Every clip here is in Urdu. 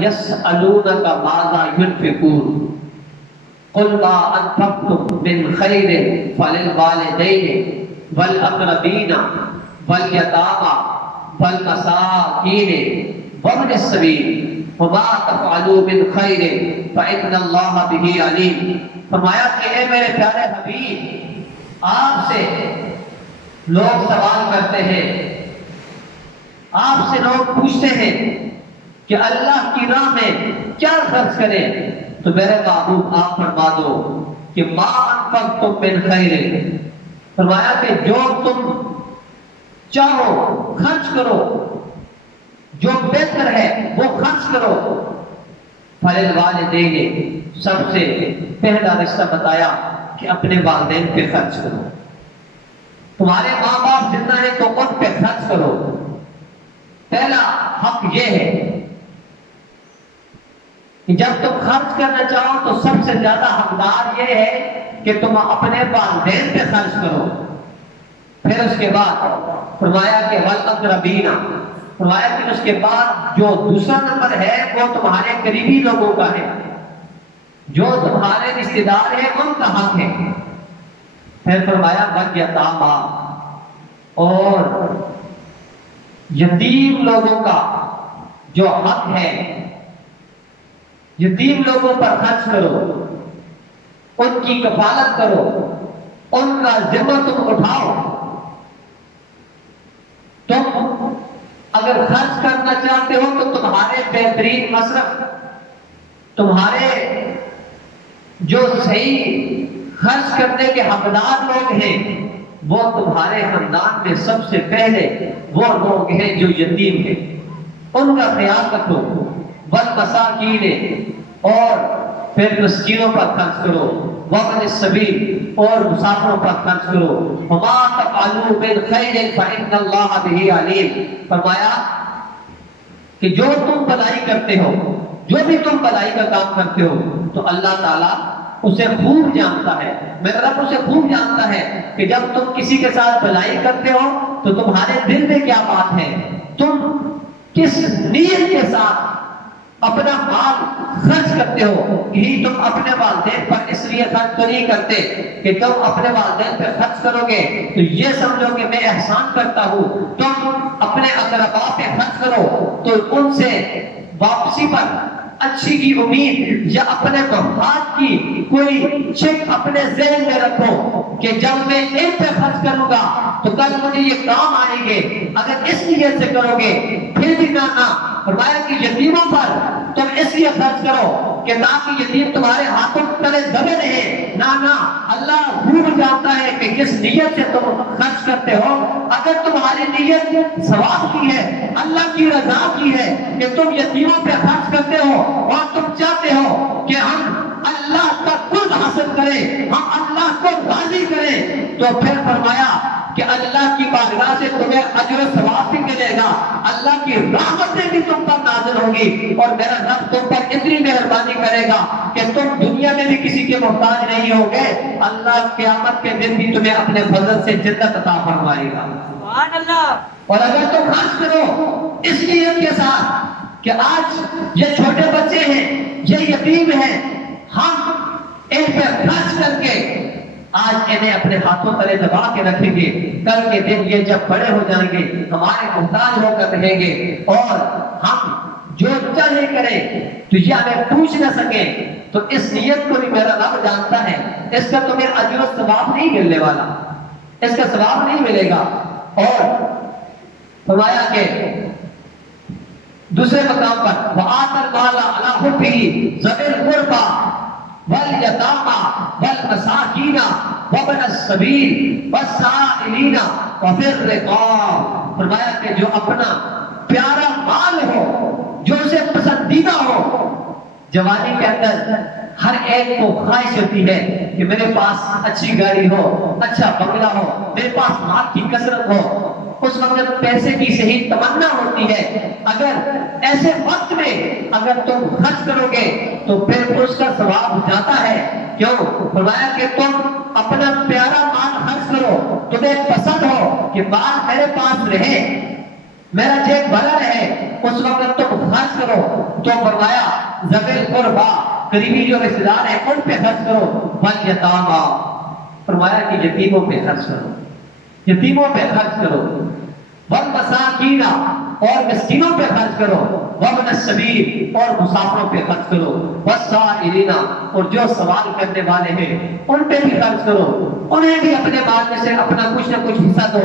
يسألونك ماذا ينفقون قل ما أنفقتم من خير فللوالدين والأقربين واليتامى والمساكين وابن السبيل وما تفعلوا من خير فإن الله به عليم۔ فرمایا کہ اے میرے پیارے حبیب، آپ سے لوگ سوال کرتے ہیں، آپ سے لوگ پوچھتے ہیں کہ اللہ کی راہ میں کیا خرچ کریں، تو میرے محبوب آپ فرما دو کہ ما انفقتم من خیر، فرمایا کہ جو تم چاہو خرچ کرو، جو بہتر ہے وہ خرچ کرو۔ فللوالدین، سب سے پہلا رشتہ بتایا کہ اپنے والدین پہ خرچ کرو۔ تمہارے ماں باپ زندہ ہے تو ان پہ خرچ کرو۔ پہلا حق یہ ہے کہ جب تم خرچ کرنا چاہو تو سب سے زیادہ حقدار یہ ہے کہ تم اپنے والدین پہ خرچ کرو۔ پھر اس کے بعد فرمایا کہ والاقربین، فرمایا کہ اس کے بعد جو دوسرا نمبر ہے وہ تمہارے قریبی لوگوں کا ہے، جو تمہارے رشتہ دار ہیں ان کا حق ہے۔ پھر فرمایا والیتامی، اور یتیم لوگوں کا جو حق ہے، یتیم لوگوں پر خرچ کرو، ان کی کفالت کرو، ان کا ذمہ تم اٹھاؤ۔ تم اگر خرچ کرنا چاہتے ہو تو تمہارے بہترین مصرف، تمہارے جو صحیح خرچ کرنے کے حقدار لوگ ہیں وہ تمہارے خاندان میں سب سے پہلے وہ لوگ ہیں جو یتیم ہیں، ان کا خیال رکھو۔ والمساکین، اور پھر مسکینوں پر خرچ کرو۔ وابن السبیل، اور مسافروں پر خرچ کرو۔ وما تفعلوا من خیر فإن اللہ بہ علیم، فرمایا کہ جو تم بھلائی کرتے ہو، جو بھی تم بھلائی کا کام کرتے ہو تو اللہ تعالیٰ اسے خوب جانتا ہے، میرا رب اسے خوب جانتا ہے کہ جب تم کسی کے ساتھ بھلائی کرتے ہو تو تمہارے دل میں کیا بات ہے، تم کس نیت کے ساتھ اپنا مال خرچ کرتے ہو۔ یہی تم اپنے والدین پر اس لیے خرچ تو نہیں کرتے کہ تم اپنے والدین پر خرچ کرو گے تو یہ سمجھو کہ میں احسان کرتا ہوں، تم اپنے اقربا پہ خرچ کرو تو ان سے واپسی پر اچھی کی امید یا اپنے مفاد کی کوئی چیک اپنے ذہن میں رکھو کہ جب میں ان پہ خرچ کروں گا تو کل مجھے یہ کام آئیں گے۔ اگر اس نیت سے کرو گے پھر بھی کرنا۔ فرمایا کہ یتیموں پر تم اس لیے خرچ کرو کہ تاکہ یتیم تمہارے ہاتھوں تلے دبے رہے، نہ اللہ خوب جانتا ہے کہ کس نیت سے تم خرچ کرتے ہو۔ اگر تمہاری نیت ثواب کی ہے، اللہ کی رضا کی ہے کہ تم یتیموں پہ خرچ کرتے ہو اور تم چاہتے ہو کہ ہم اللہ کا قرب حاصل کریں، ہم اللہ کو راضی کریں، تو پھر فرمایا کہ اللہ کی بارگاہ سے تمہیں اجر و ثواب بھی ملے گا، اللہ کی رحمتیں بھی تم پر نازل ہوگی، اور میرا رب تم پر اتنی مہربانی کرے گا کہ تم دنیا میں بھی کسی کے محتاج نہیں ہوگے، اللہ قیامت کے دن بھی تمہیں اپنے فضل سے جنت عطا فرمائے گا۔ سبحان اللہ۔ اور اگر تم خرچ کرو اس نیت کے ساتھ کہ آج یہ چھوٹے بچے ہیں، یہ یتیم ہیں، ہم ان پہ خرچ کر کے آج انہیں اپنے ہاتھوں تلے دبا کے رکھیں گے، کل کے دن یہ جب بڑے ہو جائیں گے ہمارے محتاج ہو کر رہیں گے، اور ہم جو چاہے کریں تو یہ ہمیں پوچھ نہ سکیں، تو اس نیت کو بھی میرا رب جانتا ہے، اس کا تمہیں اجر و ثواب نہیں ملنے والا، اس کا ثواب نہیں ملے گا۔ اور فرمایا کہ دوسرے مقام پر وَآتَ الْمَالَ عَلَىٰ حُبِّهِ ذَوِي الْقُرْبَىٰ وَالْيَتَامَىٰ وَالْمَسَاكِينَ وَابْنَ السَّبِيلِ وَالسَّائِلِينَ وَفِي الرِّقَابِ، فرمایا کہ جو اپنا پیارا مال ہو، جو اسے پسندیدہ ہو۔ جوانی کے اندر ہر ایک کو خواہش ہوتی ہے کہ میرے پاس اچھی گاڑی ہو، اچھا بنگلہ ہو، میرے پاس مال کی کثرت ہو، اس وقت پیسے کی صحیح تمنا ہوتی ہے۔ اگر ایسے وقت میں اگر تم خرچ کرو گے تو پھر اس کا ثواب جاتا ہے۔ کیوں؟ فرمایا کہ تم اپنا پیارا مال خرچ کرو، تمہیں پسند ہو کہ مال میرے پاس رہے، میرا جیب بھرا رہے، اس وقت تم خرچ کرو۔ تو فرمایا ذوی القربا، قریبی جو رشتے دار ہیں ان پہ خرچ کرو، والیتامی، فرمایا کہ یتیموں پہ خرچ کرو، یتیموں پہ خرچ کرو، والمساکین، اور مسکینوں پہ خرچ کرو، وابن السبیل، اور مسافروں پہ خرچ کرو، والسائلین، اور جو سوال کرنے والے ہیں ان پہ بھی خرچ کرو، انہیں بھی اپنے مال میں سے اپنا کچھ نہ کچھ حصہ دو۔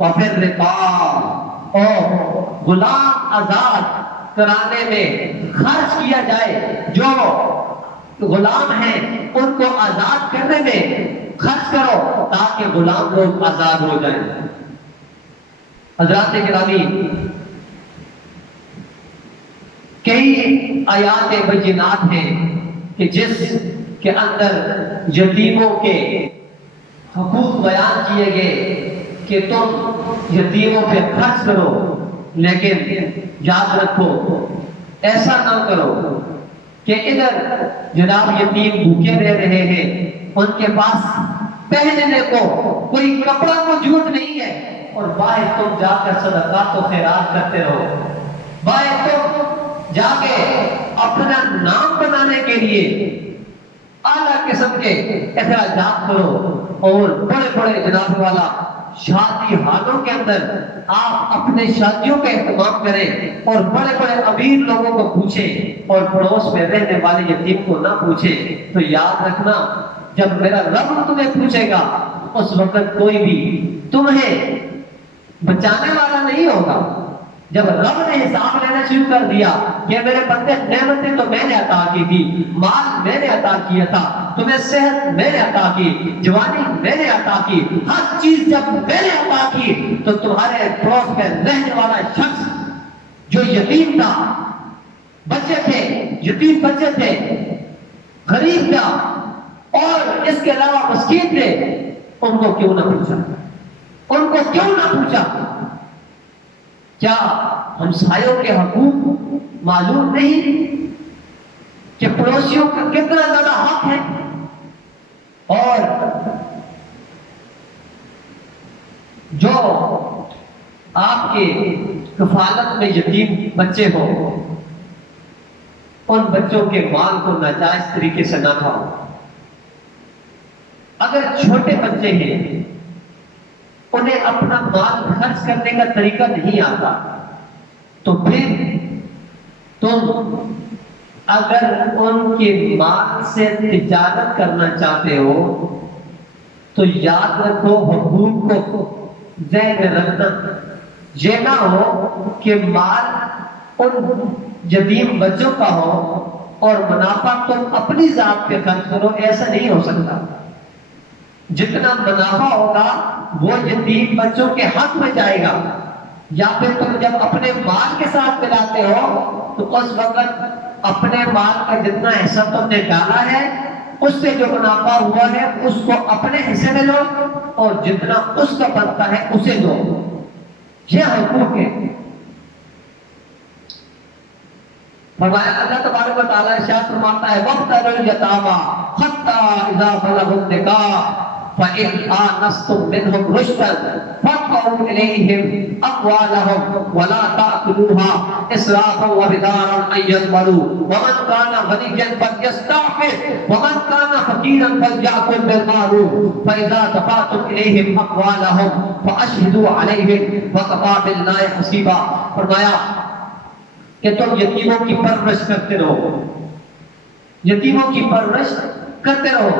وفر رقاب، اور غلام آزاد کرانے میں خرچ کیا جائے، جو غلام ہیں ان کو آزاد کرنے میں خرچ کرو تاکہ غلام لوگ آزاد ہو جائیں۔ حضرات گرامی، کئی آیات بینات ہیں کہ جس کے اندر یتیموں کے حقوق بیان کیے گئے کہ تم یتیموں پہ خرچ کرو، لیکن یاد رکھو ایسا نہ کرو کہ ادھر جناب یتیم بھوکے رہ رہے ہیں، ان کے پاس پہننے کو کوئی کپڑا موجود نہیں ہے، اور باہر تم جا کر صدقات و خیرات کرتے رہو، باہر تم جا کے اپنا نام بنانے کے لیے اعلیٰ قسم کے اخراجات کرو، اور بڑے بڑے جناب والا شادی ہالوں کے اندر آپ اپنے شادیوں کا اہتمام کریں، اور بڑے بڑے امیر لوگوں کو پوچھیں اور پڑوس میں رہنے والے یتیم کو نہ پوچھیں، تو یاد رکھنا جب میرا رب تمہیں پوچھے گا اس وقت کوئی بھی تمہیں بچانے والا نہیں ہوگا۔ جب رب نے حساب لینا شروع کر دیا کہ میرے بندے نعمتیں تو میں نے عطا کی تھی، مال میں نے عطا کیا تھا، تمہیں صحت میں نے عطا کی، جوانی میں نے عطا کی، ہر چیز جب میں نے عطا کی، تو تمہارے پڑوس میں رہنے والا شخص جو یتیم تھا، بچے تھے، یتیم بچے تھے، غریب تھا، اور اس کے علاوہ مسکین تھے، ان کو کیوں نہ پوچھا؟ ان کو کیوں نہ پوچھا؟ کیا ہمسایوں کے حقوق معلوم نہیں کہ پڑوسیوں کا کتنا زیادہ حق ہے؟ اور جو آپ کے کفالت میں یتیم بچے ہو، ان بچوں کے مال کو ناجائز طریقے سے نہ کھاؤ۔ اگر چھوٹے بچے ہیں، انہیں اپنا مال خرچ کرنے کا طریقہ نہیں آتا، تو پھر تم اگر ان کے مال سے تجارت کرنا چاہتے ہو تو یاد رکھو حقوق کو ذہن میں رکھنا، یہ نہ ہو کہ مال ان یتیم بچوں کا ہو اور منافع تم اپنی ذات پہ خرچ کرو، ایسا نہیں ہو سکتا۔ جتنا منافع ہوگا وہ یتیم بچوں کے حق میں جائے گا، یا پھر تم جب اپنے مال کے ساتھ ملاتے ہو تو اس وقت اپنے مال کا جتنا حصہ تم نے ڈالا ہے اس سے جو منافع ہوا ہے اس کو اپنے حصے میں لو، اور جتنا اس کا بنتا ہے اسے دو۔ یہ حقوق ہے۔ فرمایا اللہ تبارک و تعالیٰ ارشاد فرماتا ہے وَابْتَلُوا الْيَتَامَىٰ حَتَّىٰ إِذَا بَلَغُوا النِّكَاحَ فَإِنْ آنَسْتُم مِّنْهُمْ رُشْدًا فَادْفَعُوا إِلَيْهِمْ أَمْوَالَهُمْ وَلَا تَأْكُلُوهَا إِسْرَافًا وَبِدَارًا أَن يَكْبَرُوا وَمَنْ كَانَ غَنِيًّا فَلْيَسْتَعْفِفْ وَمَنْ كَانَ فَقِيرًا فَلْيَأْكُلْ بِالْمَعْرُوفِ فَإِذَا دَفَعْتُمْ إِلَيْهِمْ أَمْوَالَهُمْ فَأَشْهِدُوا عَلَيْهِمْ وَكَفَىٰ بِاللَّهِ حَسِيبًا۔ فرمایا کہ تم یتیموں کی پرورش کرتے رہو، یتیموں کی پرورش کرتے رہو،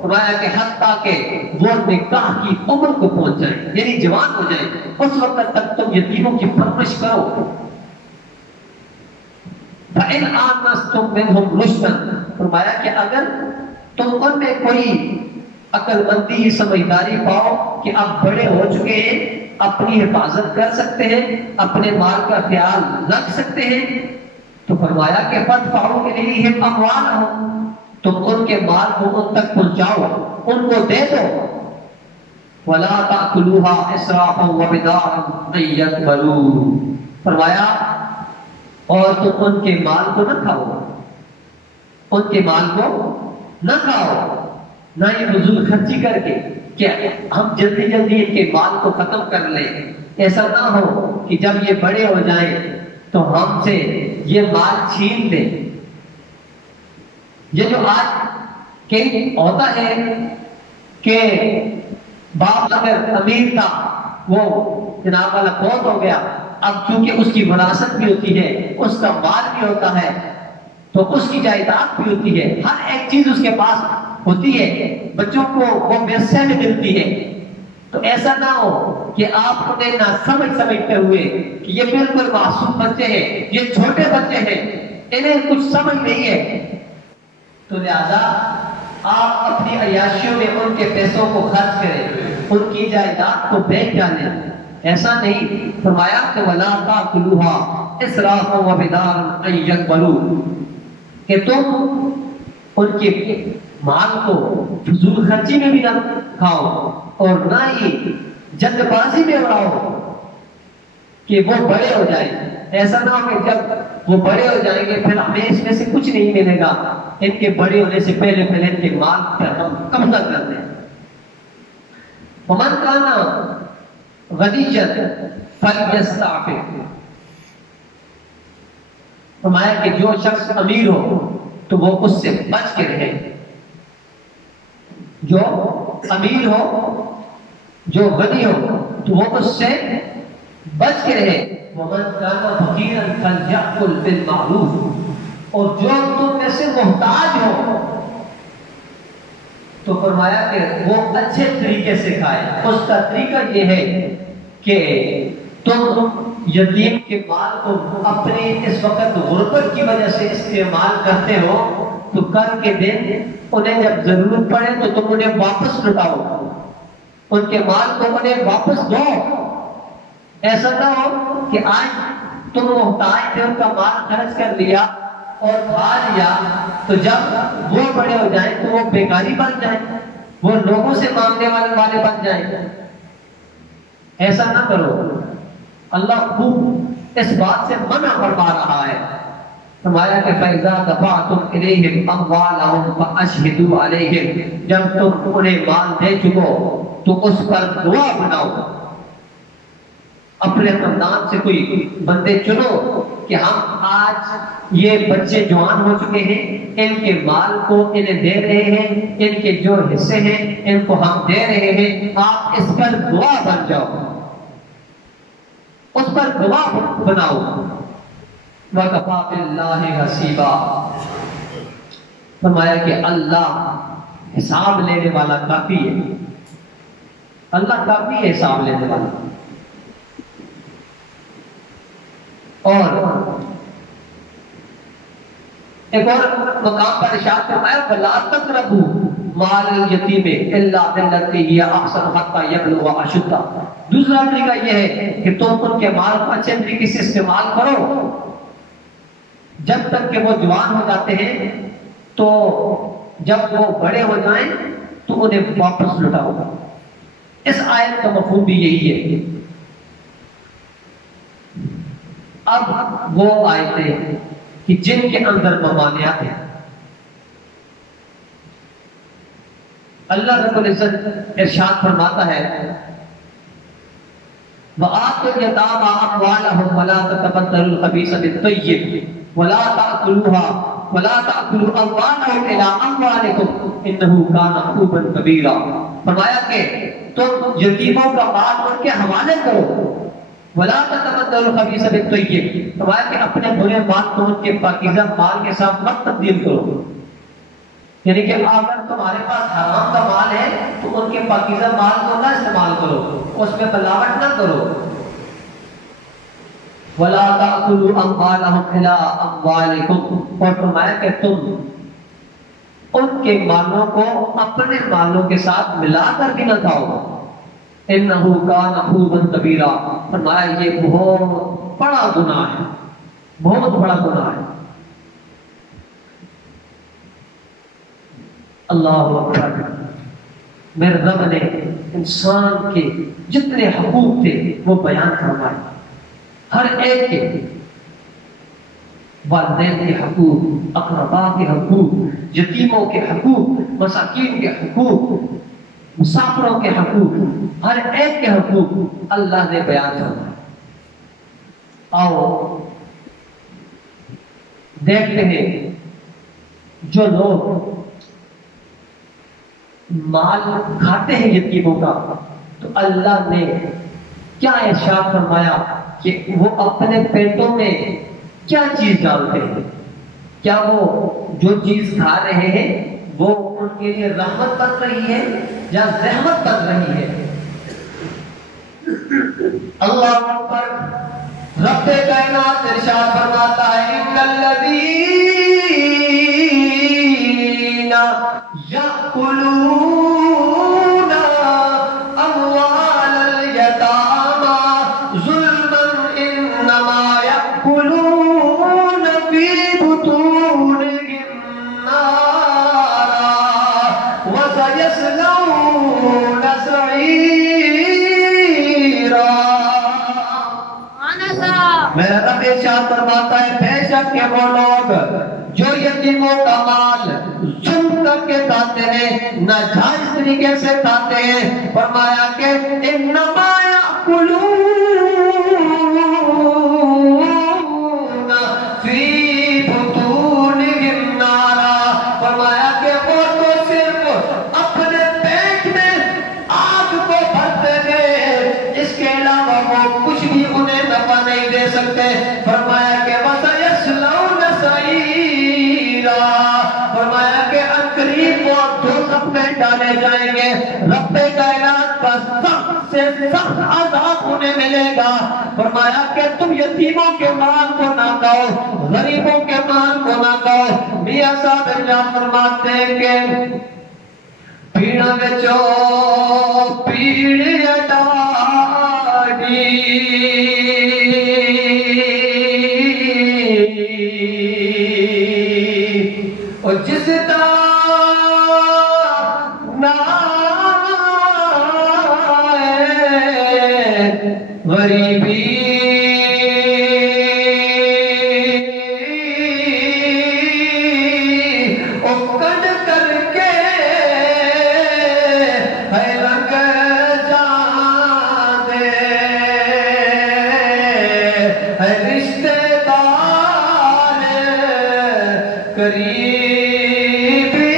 فرمایا کہ حتیٰ کہ وہ نکاح کی عمر کو پہنچ جائیں، یعنی جوان ہو جائیں، اس وقت تک تم یتیموں کی پرورش کرو۔ فَإِنْ آنَسْتُم مِّنْهُمْ رُشْدًا، فرمایا کہ اگر تم ان میں کوئی عقل مندی سمجھداری پاؤ کہ اب بڑے ہو چکے ہیں، اپنی حفاظت کر سکتے ہیں، اپنے مال کا خیال رکھ سکتے ہیں، تو فرمایا کہ فَادْفَعُوا إِلَيْهِمْ أَمْوَالَهُمْ، تم ان کے مال کو ان تک پہنچاؤ، ان کو دے دو۔ وَلَا تَأْكُلُوهَا إِسْرَافًا وَبِدَارًا أَن يَكْبَرُوا، فرمایا اور تم ان کے مال کو نہ کھاؤ، ان کے مال کو نہ کھاؤ، نہ یہ فضول خرچی کر کے کہ ہم جلدی جلدی ان کے مال کو ختم کر لیں، ایسا نہ ہو کہ جب یہ بڑے ہو جائیں تو ہم سے یہ مال چھین لیں۔ یہ جو آج کئی ہوتا ہے کہ باپ اگر امیر تھا وہ جناب والا فوت ہو گیا، اب چونکہ اس کی وراثت بھی ہوتی ہے، اس کا مال بھی ہوتا ہے، تو اس کی جائیداد بھی ہوتی ہے، ہر ایک چیز اس کے پاس ہوتی ہے، بچوں کو وہ میسر میں ملتی ہے۔ تو ایسا نہ ہو کہ آپ انہیں نہ سمجھتے ہوئے کہ یہ بالکل معصوم بچے ہیں، یہ چھوٹے بچے ہیں، انہیں کچھ سمجھ نہیں ہے، تو لہذا آپ اپنی عیاشیوں میں ان کے پیسوں کو خرچ کریں، ان کی جائیداد کو بیچ ڈالیں۔ ایسا نہیں، فرمایا کہ وَلَا تَأْكُلُوهَا إِسْرَافًا وَبِدَارًا أَن يَكْبَرُوا، کہ تم ان کے مال کو فضول خرچی میں بھی نہ کھاؤ اور نہ ہی جلد بازی میں اڑاؤ کہ وہ بڑے ہو جائیں۔ ایسا نہ ہو کہ جب وہ بڑے ہو جائیں گے پھر ہمیں اس میں سے کچھ نہیں ملے گا، ان کے بڑے ہونے سے پہلے ان کے مال پر ہم قبضہ کر دیں۔ وَمَنْ كَانَ غَنِيًّا فَلْيَسْتَعْفِفْ، فرمایا کہ جو شخص امیر ہو تو وہ اس سے بچ کے رہے، جو امیر ہو جو غنی ہو تو وہ اس سے بچ کے رہے۔ وَمَنْ كَانَ فَقِيرًا فَلْيَأْكُلْ بِالْمَعْرُوفِ، اور جو تم میں سے محتاج ہو تو فرمایا کہ وہ اچھے طریقے سے کھائے۔ اس کا طریقہ یہ ہے کہ تم یتیم کے مال کو اپنے اس وقت غربت کی وجہ سے استعمال کرتے ہو تو کل کے دن انہیں جب ضرورت پڑے تو تم انہیں واپس لوٹاؤ، ان کے مال کو انہیں واپس دو۔ ایسا نہ ہو کہ آج تم محتاج تھے، ان کا مال خرچ کر لیا اور کھا لیا، تو جب وہ بڑے ہو جائیں تو وہ بیکاری بن جائیں، وہ لوگوں سے مانگنے والے بن جائیں۔ ایسا نہ کرو، اللہ خوب اس بات سے منع فرما رہا ہے۔ فرمایا کہ فَإِذَا دَفَعْتُمْ إِلَيْهِمْ أَمْوَالَهُمْ فَأَشْهِدُوا عَلَيْهِمْ، جب تم انہیں مال دے چکو تو اس پر گواہ بناؤ۔ اپنے خاندان سے کوئی بندے چنو کہ ہم آج یہ بچے جوان ہو چکے ہیں، ان کے مال کو انہیں دے رہے ہیں، ان کے جو حصے ہیں ان کو ہم دے رہے ہیں، آپ اس پر گواہ بن جاؤ، اس پر گواہ بناؤ۔ وَكَفَىٰ بِاللَّهِ حَسِيبًا، فرمایا کہ اللہ حساب لینے والا کافی ہے، اللہ کافی ہے حساب لینے والا۔ اور ایک اور مقام پر ارشاد فرمایا فَلَا تَقْرَبُوا مَالَ الْيَتِيمِ إِلَّا بِالَّتِي هِيَ أَحْسَنُ حَتَّىٰ يَبْلُغَ أَشُدَّهُ، دوسرا طریقہ یہ ہے کہ تم ان کے مال کو اچھے طریقے سے استعمال کرو جب تک کہ وہ جوان ہو جاتے ہیں، تو جب وہ بڑے ہو جائیں تو انہیں واپس لوٹاؤ۔ اس آیت کا مفہوم بھی یہی ہے۔ اب وہ آیتیں کہ جن کے اندر ممانعت ہے، اللہ رب العزت ارشاد فرماتا ہے وَآتُوا الْيَتَامَىٰ أَمْوَالَهُمْ وَلَا تَتَبَدَّلُوا الْخَبِيثَ بِالطَّيِّبِ وَلَا تَأْكُلُوا أَمْوَالَهُمْ إِلَىٰ أَمْوَالِكُمْ إِنَّهُ كَانَ حُوبًا كَبِيرًا، فرمایا کہ تم یتیموں کا مال ان کے حوالے کرو، وَلَا تَتَبَدَّلُوا الْخَبِيثَ بِالطَّيِّبِ، فرمایا کہ اپنے برے مال کو ان کے پاکیزہ مال کے ساتھ مت تبدیل کرو، یعنی کہ اگر تمہارے پاس حرام کا مال ہے تو ان کے پاکیزہ مال کو نہ استعمال کرو، اس میں ملاوٹ نہ کرو۔ وَلَا تَأْكُلُوا أَمْوَالَهُمْ إِلَىٰ أَمْوَالِكُمْ، اور فرمایا کہ تم ان کے مالوں کو اپنے مالوں کے ساتھ ملا کر بھی نہ کھاؤ، إِنَّهُ كَانَ حُوبًا كَبِيرًا، فرمایا یہ بہت بڑا گناہ ہے، بہت بڑا گناہ ہے۔ اللہ اکبر، میرے رب نے انسان کے جتنے حقوق تھے وہ بیان فرمائے، ہر ایک کے، والدین کے حقوق، اقربا کے حقوق، یتیموں کے حقوق، مساکین کے حقوق، مسافروں کے حقوق، ہر ایک کے حقوق اللہ نے بیان فرمائے۔ آؤ دیکھتے ہیں جو لوگ مال کھاتے ہیں یتیموں کا، تو اللہ نے کیا ارشاد فرمایا کہ وہ اپنے پیٹوں میں کیا چیز ڈالتے ہیں؟ کیا وہ جو چیز کھا رہے ہیں وہ ان کے لیے رحمت بن رہی ہے یا زحمت بن رہی ہے؟ اللہ پر رب کائنات ارشاد فرماتا ہے ان الذین یأکلون اموال الیتامی ظلما انما یأکلون فی بطونہم نارا وسیصلون سعیرا۔ میرا رب ارشاد فرماتا ہے بے شک کہ وہ لوگ جو یتیموں کا مال ظلم کر کے کھاتے ہیں، ناجائز طریقے سے کھاتے ہیں، فرمایا کہ انما یأکلون فی بطونہم نارا، فرمایا کہ وہ تو صرف اپنے پیٹ میں آگ کو بھرتے گئے، اس کے علاوہ وہ کچھ بھی انہیں نفع نہیں دے سکتے۔ فرمایا کہ وَسَيَصْلَوْنَ سَعِيرًا، فرمایا کہ عنقریب وہ دوزخ میں ڈالے جائیں گے۔ رب کائنات کا سخت سے سخت عذاب انہیں ملے گا۔ فرمایا کہ تم یتیموں کے مال کو نہ کھاؤ، غریبوں کے مال کو نہ کھاؤ۔ میاں صاحب ارشاد فرماتے ہیں کہ پیڑ وچوں پیڑ اڈاڑی اور جس دا نام غریبی او کڈ کر کے ہے رنگ جان دے ہے رشتے دار قریبی۔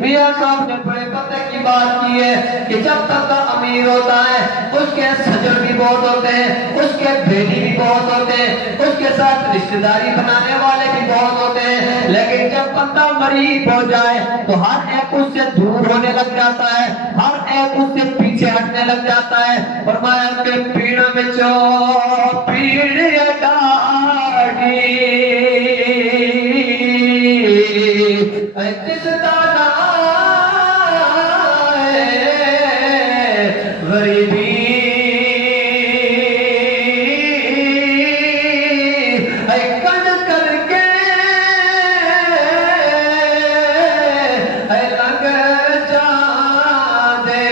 میاں صاحب نے بڑے پتے کی بات کی ہے کہ جب تک امیر ہوتا ہے اس کے سجن بھی بہت ہوتے ہیں، اس کے بھیڑی بھی بہت ہوتے ہیں، اس کے ساتھ رشتہ داری بنانے والے بھی بہت ہوتے ہیں، لیکن جب بندہ غریب ہو جائے تو ہر ایک اس سے دور ہونے لگ جاتا ہے، ہر ایک اس سے پیچھے ہٹنے لگ جاتا ہے۔ فرمایا کہ پیڑ وچوں پیڑ اڈاڑی جس دا نام غریبی کڈ کر کے لگ جان دے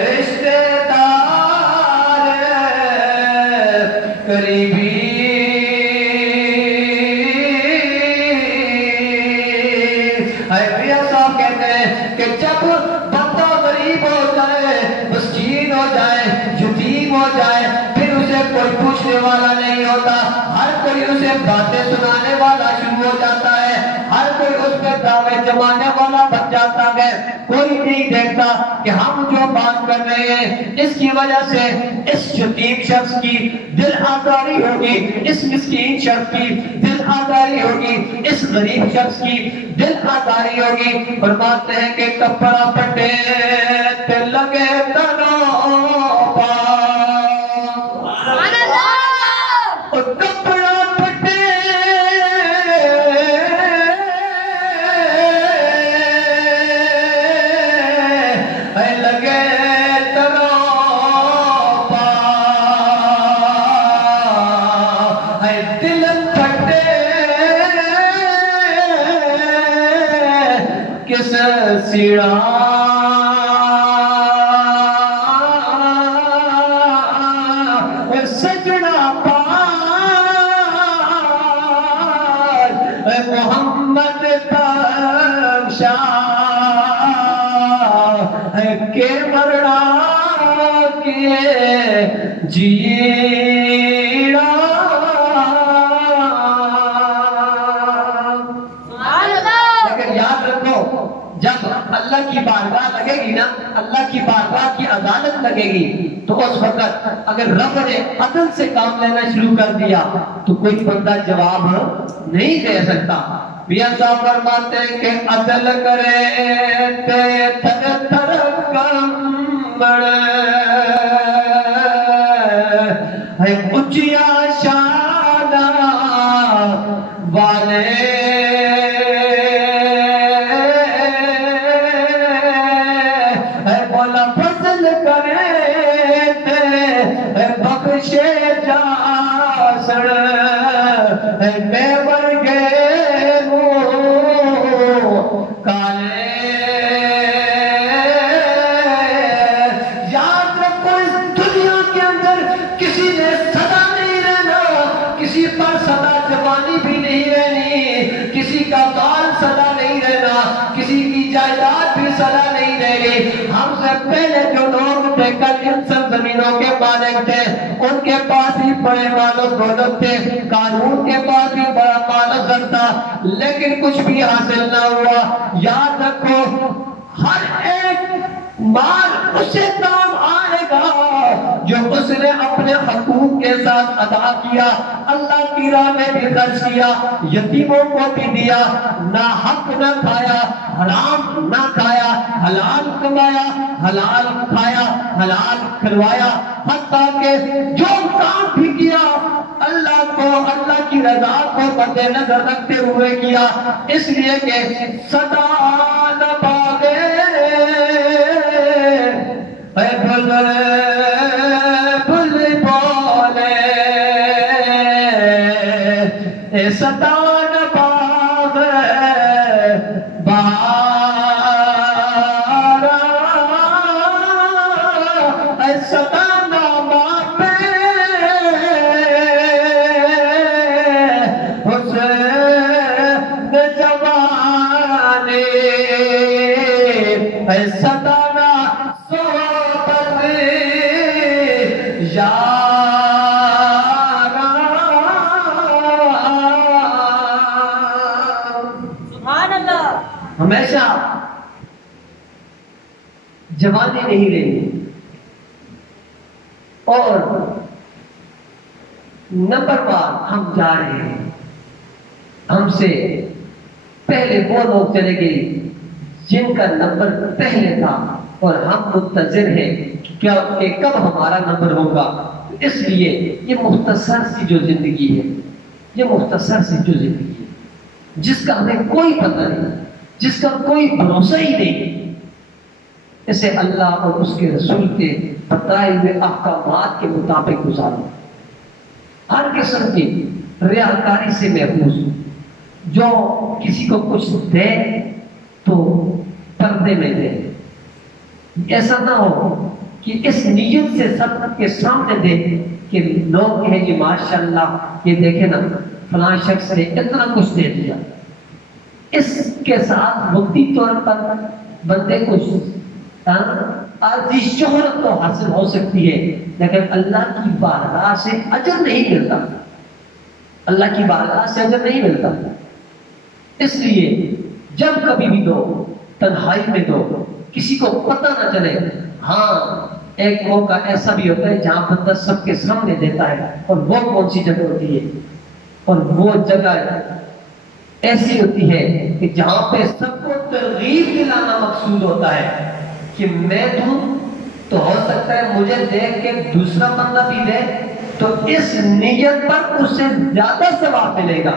رشتے دار قریبی۔ صاحب کہتے ہیں کہ جب بندہ غریب ہو جائے، مسکین ہو جائے، یتیم ہو جائے، پھر اسے کوئی پوچھنے والا نہیں ہوتا، ہر کوئی اسے باتیں سنانے والا شروع ہو جاتا ہے، ہر کوئی اس پہ دعوے جمانے والا بن جاتا ہے۔ کوئی نہیں دیکھتا کہ ہم جو بات کر رہے ہیں اس کی وجہ سے اس یتیم شخص کی دل آزاری ہوگی، اس مسکین شخص کی دل آزاری ہوگی، اس غریب شخص کی دل آزاری ہوگی۔ فرماتے ہیں کہ کپڑا پھٹے تے لگے تنوں پا، اور کپڑا پھٹے لگے تنوں پا، دل پھٹے کس سیڑھا سجنا پار محمد پر شاہ کے مرنا کے جیڑا جب اللہ کی بارگاہ لگے گی نا، اللہ کی بارگاہ کی عدالت لگے گی، تو اس وقت اگر رب نے عدل سے کام لینا شروع کر دیا تو کوئی بندہ جواب نہیں دے سکتا۔ میاں صاحب فرماتے ہیں کہ عدل کرے تے تھر تھر کمبڑ ہے اچیا شانہ والے میں ورگے کالے یاد رکھو، اس دنیا کے اندر کسی نے سدا نہیں رہنا، کسی پر سدا جوانی بھی نہیں رہنی، کسی کا بال سدا نہیں رہنا، کسی کی جائیداد بھی سدا نہیں رہے گی۔ ہم سے پہلے جو لوگ تھے کل ان سب زمینوں کے مالک تھے، ان کے پاس بھی بڑے مال و دولت تھے، قانون کے پاس بھی بڑا مال و زر تھا، لیکن کچھ بھی حاصل نہ ہوا۔ یاد رکھو، ہر ایک مال اسے کام آئے گا جو اس نے اپنے حقوق کے ساتھ ادا کیا، اللہ کی راہ میں بھی خرچ کیا، یتیموں کو بھی دیا، نہ حق نہ کھایا، حرام نہ کھایا، حلال کمایا، حلال کھایا، حلال کھلوایا، حتیٰ کہ جو کام بھی کیا اللہ کو، اللہ کی رضا کو مد نظر رکھتے ہوئے کیا، اس لیے کہ صدا نہ پاوے اے بھل بھل بولے اے صدا نہ پاوے بہارا اے صدا نہ ماپے حسین جوانے اے صدا نہ صحبت یارا۔ سبحان اللہ۔ ہمیشہ جوانی نہیں رہی، اور نمبر بار ہم جا رہے ہیں، ہم سے پہلے وہ لوگ چلے گئے جن کا نمبر پہلے تھا، اور ہم منتظر ہیں کہ کب ہمارا نمبر ہوگا۔ اس لیے یہ مختصر سی جو زندگی ہے، یہ مختصر سی جو زندگی ہے جس کا ہمیں کوئی پتہ نہیں، جس کا کوئی بھروسہ ہی نہیں، اسے اللہ اور اس کے رسول کے بتائے ہوئے احکامات کے مطابق گزارو۔ ہر قسم کی ریاکاری سے محفوظ، جو کسی کو کچھ دے تو پردے میں دے، ایسا نہ ہو کہ اس نیت سے سب کے سامنے دے کہ لوگ کہیں کہ ماشاءاللہ یہ دیکھیں نا فلاں شخص نے اتنا کچھ دے دیا۔ اس کے ساتھ وقتی طور پر بندے کو عارضی شہرت تو حاصل ہو سکتی ہے، لیکن اللہ کی بارگاہ سے اجر نہیں ملتا، اللہ کی بارگاہ سے اجر نہیں ملتا۔ اس لیے جب کبھی بھی دو، تنہائی میں دو، کسی کو پتہ نہ چلے۔ ہاں، ایک موقع ایسا بھی ہوتا ہے جہاں بندہ سب کے سامنے دیتا ہے، اور وہ کون سی جگہ ہوتی ہے؟ اور وہ جگہ ایسی ہوتی ہے کہ جہاں پہ سب کو ترغیب دلانا مقصود ہوتا ہے کہ میں دوں تو ہو سکتا ہے مجھے دیکھ کے دوسرا بندہ بھی دے، تو اس نیت پر اسے زیادہ ثواب ملے گا۔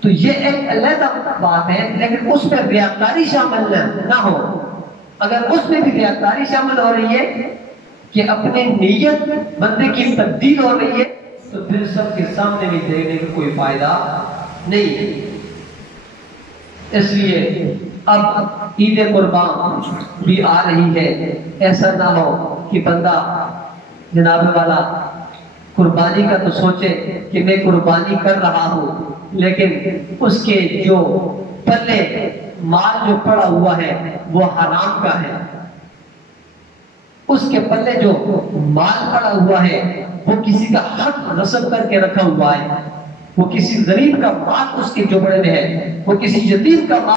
تو یہ ایک علیحدہ بات ہے، لیکن اس میں ریاکاری شامل نہ ہو۔ اگر اس میں بھی ریاکاری شامل ہو رہی ہے کہ اپنی نیت بندے کی تبدیل ہو رہی ہے، تو پھر سب کے سامنے بھی دینے کا کوئی فائدہ نہیں ہے۔ اس لیے اب عید قربان بھی آ رہی ہے، ایسا نہ ہو کہ بندہ جناب والا قربانی کا تو سوچے کہ میں قربانی کر رہا ہوں، لیکن اس کے جو پلے مال جو پڑا ہوا ہے وہ حرام کا ہے، اس کے پلے جو مال پڑا ہوا ہے وہ کسی کا حق غصب کر کے رکھا ہوا ہے، وہ کسی غریب کا مال اس کے جوڑے میں ہے، وہ کسی یتیم کا مال